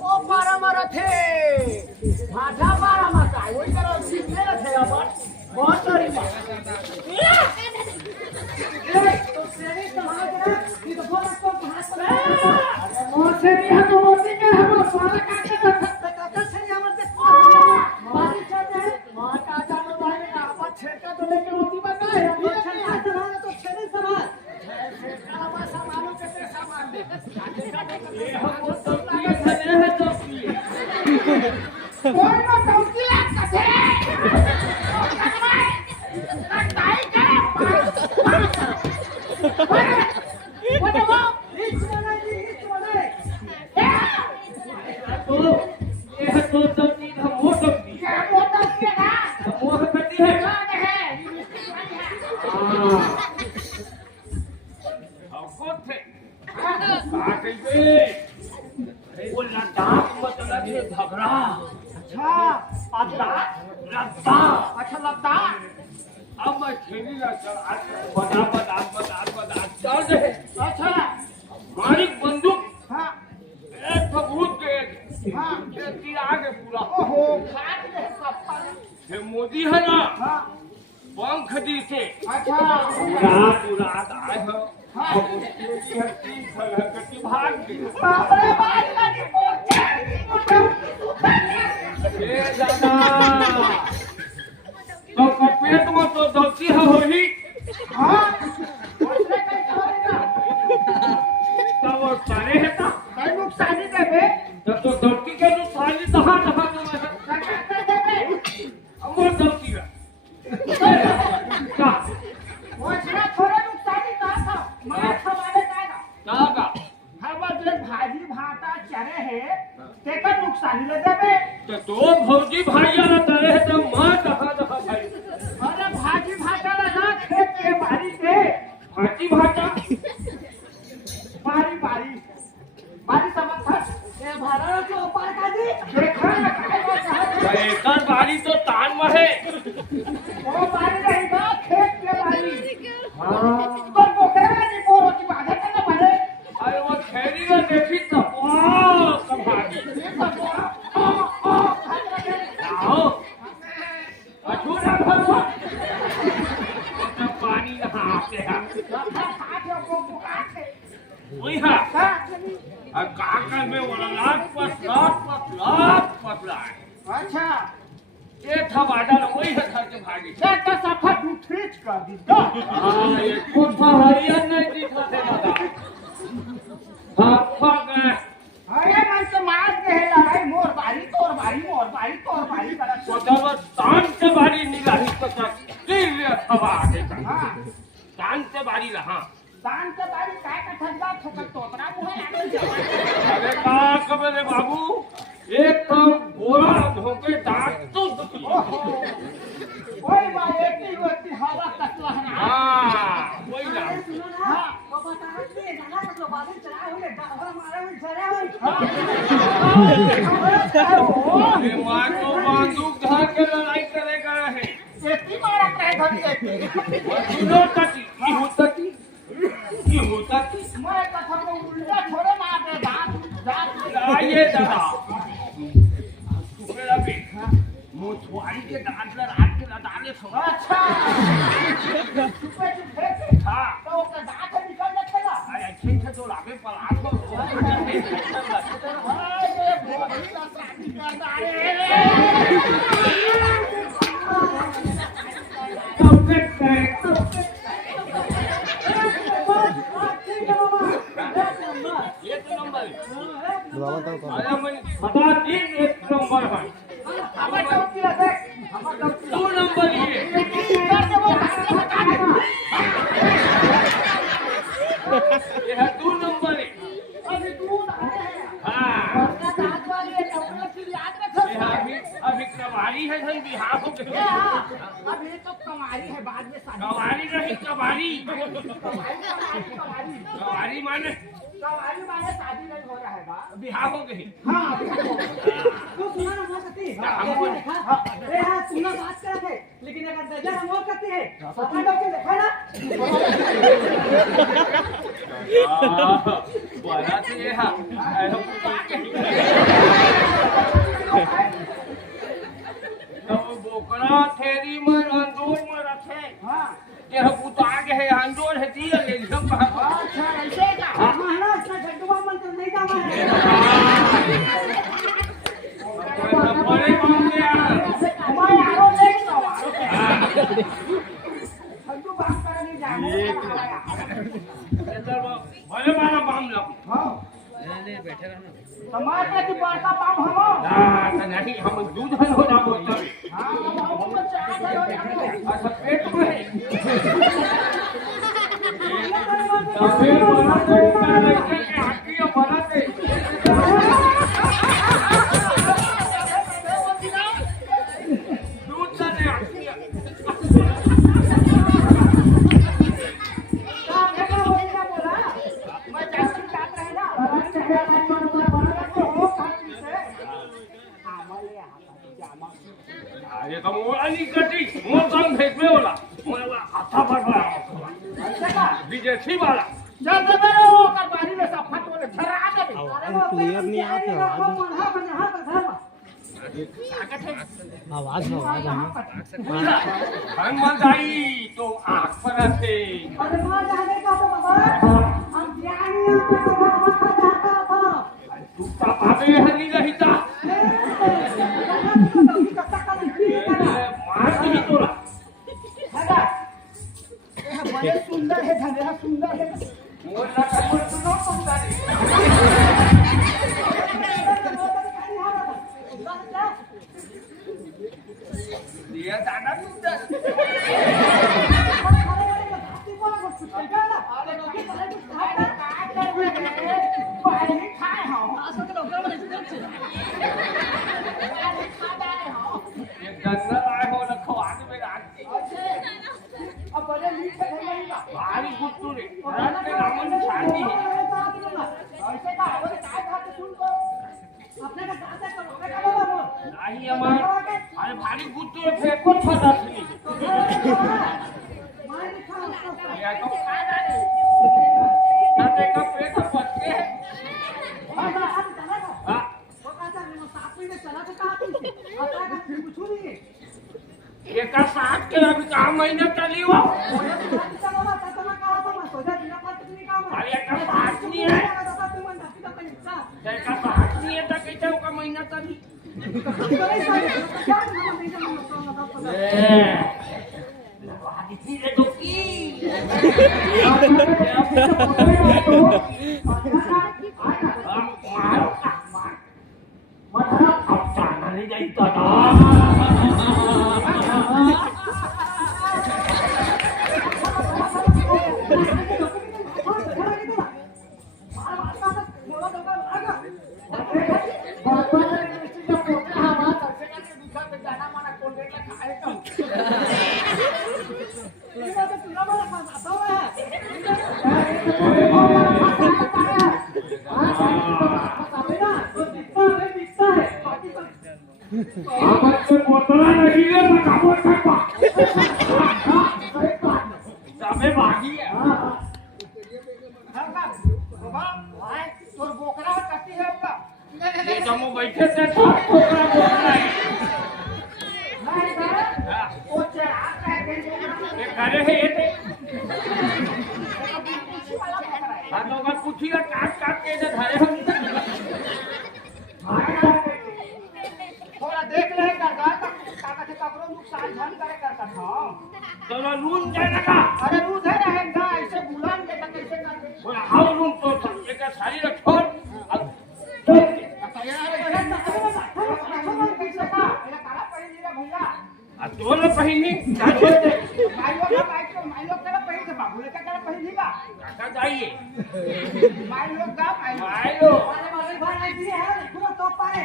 ओ पारा मारा थे भाटा पारा मारा वही तरह सीखने रहे अपन बहुत सारी बात तो सेरी समाज ना ये तो बहुत तो भात पर मोसे नहीं है तो मोसे के हम सारा काटे काटे से हमर से बारी चलते हैं मां काका नो भाई ने आपा छेका तो लेके रोटी बना है ये छेका समाज तो छेरे समाज छेका बा सामानों के से सामान दे ये हम तो लगे खने है तो कोई ना चौकी कसे ताई के what the fuck इस वाला तो ये तो चौकी का मोटो क्या मोटो क्या ना मोह करती है कौन है हां कौन थे आके पे वो लद्दाख मतलब ये झगड़ा अच्छा लद्दाख अच्छा लद्दाख अब मैं खेली ना चल बता चल दे अच्छा हमारी बंदूक हां एक फबूत के हां तीर आगे पूरा ओहो खाट दे कप्पा ये मोदी है ना हां पंख दी से अच्छा रात आए हो हां छत्ती फलकती भाग गई बाप रे बाप लगी ये दादा तो पेट में तो दलती है होली हां उसने कैसे होएगा तब वो सारे है तो कई नुकसानी देबे तो दलती के नुकसानी दहा दहा तो मैं कर देबे अब वो दलती है का वो छड़ा थोड़ा नुकसानी का था मैं खवाले का हम जो भाजी भाटा चरे है तेका नुकसानी ले देबे तो भौजी भाइया ना तरे है तो मां दहा दहा भाई अरे भाजी भाटा लगा खेत के बारी से भाजी भाटा बारी बारी बारी समझ ये भारत के ऊपर का जी देखा ना काय एकर बारी तो तान में है वो बारी रहेगा खेत के बारी हां तो पोखरा नहीं पोरो की बाधा करना पड़े अरे वो खेरी में देखी तो वाह कभागी आओ अछूरा फसो पानी नहा आते हैं वही है काका में वो लाट पतला अच्छा ये था बादल वही है घर के भागी ये तो सफा दूसरीच कर दी हां ये कोठा हरियर नहीं दिखा दे दादा हां फग अरे मैं तो मार के है लड़ाई मोर बारी तोर बारी कर तो जब तान से बारी नहीं रही तो दिल हवा आगे हां तान से बारी रहा तान से बारी काय का ठंडा ठोकर तोतरा मुहे आगे अरे का कबे बाबू एक तो बोरा धोके दांत तो ओए भाई एक हवा कटला है हां वही ना हां वो बता दे गाना तो बादल चला होले और मारे में चले हो ये मां तो बंदूक धर के लड़ाई करेगा है एती मारत रहे धर के सुनो तकी की होता की मैं कथा को उल्टा छोड़े मार दे दांत आइए दादा मेरा भी मोछवाड़ी के दांत में रात के डाले थोड़ा अच्छा हां तो उसका दांत निकल जाएगा अरे अच्छे से तो लागे पर आपको ये भोगी का शादी कर डाले आया मैं बता दिन एक नंबर है हमारा चौकी है हमारा 2 नंबर ये ये है 2 नंबर है अभी दूध आया है हां उसका दांत वाली है टोकरा की याद रखो अभी कवारी है धन बिहार हो गया अभी तो कवारी है बाद में शादी कवारी रही कवारी माने शादी नहीं हो रहा है बा बिहार हो गई हां तो सुना ना सकती अरे हां सुना बात कर रहे लेकिन अगर दर्जा हम और करते हैं अपना डॉक्टर देखा ना बड़ा से हा तो बोकरा थेरी में अंदूर में रखे हां ये पुता के है अंदूर है दी ले सब अच्छा ऐसे का महाराज का झटवा मन तो नहीं जावा है बड़े मामले हमारे आरो ले तो बात करने जाने भले मारा मामला हां ले बैठे रहना समाज का की बड़का बाप हम ना नहीं हम दूध हल हो जाबो हां हम चाय हो जाबो अच्छा पेट में तबे बना दे का के हड्डियां बना दे दूध से हड्डियां अरे का मोळानी कटी मोळ काम फेकले होला मला आता पडला विजय सी वाला जब मेरे वो कर बारी में सब फट वाले छरा आ गए अरे वो क्लियर नहीं आते आवाज हनुमान जाई तो आंख पर से अरे मां जाने का तो बाबा हम ज्ञानी आपका बाबा जाता था तू का बाबे हनी नहीं था बड़े सुंदर है धनेरा सुंदर है मोला का मोल सुनो सुंदर दिया दादा सुंदर भारी गुट्टू रे रात के रामन शांति है ऐसे का आवरे काय खाते सुन को अपने का साथ है करो का बोलो नहीं हमार अरे भारी गुट्टू रे फेंको फटा थी मार खा या तो काय जाने काटे का पेट पटके हां हम चला हां वो काटा ने साथ में चला तो कहां तुम आता का कुछ नहीं एका साथ के अभी काम महीना चली हो अरे एका साथ नहीं है एका साथ नहीं है तो कैसे का महीना चली धीरे तो की मथरा अब जाना नहीं जाता बैठे थे करे है ये हाँ तो अगर पूछिएगा काट काट के इधर धरे हम थोड़ा देख ले कपड़ों नुकसान झन करे करता था चलो रूम जाने का अरे रूम है रहेगा ऐसे बुलान के कैसे कर बोला आओ रूम तो एक सारी रखो तोला पहिनी माइलो करा पहिन से बाबू लेका करा पहिनी का काका जाइए माइलो का माइलो अरे भाई भाई है तो पाए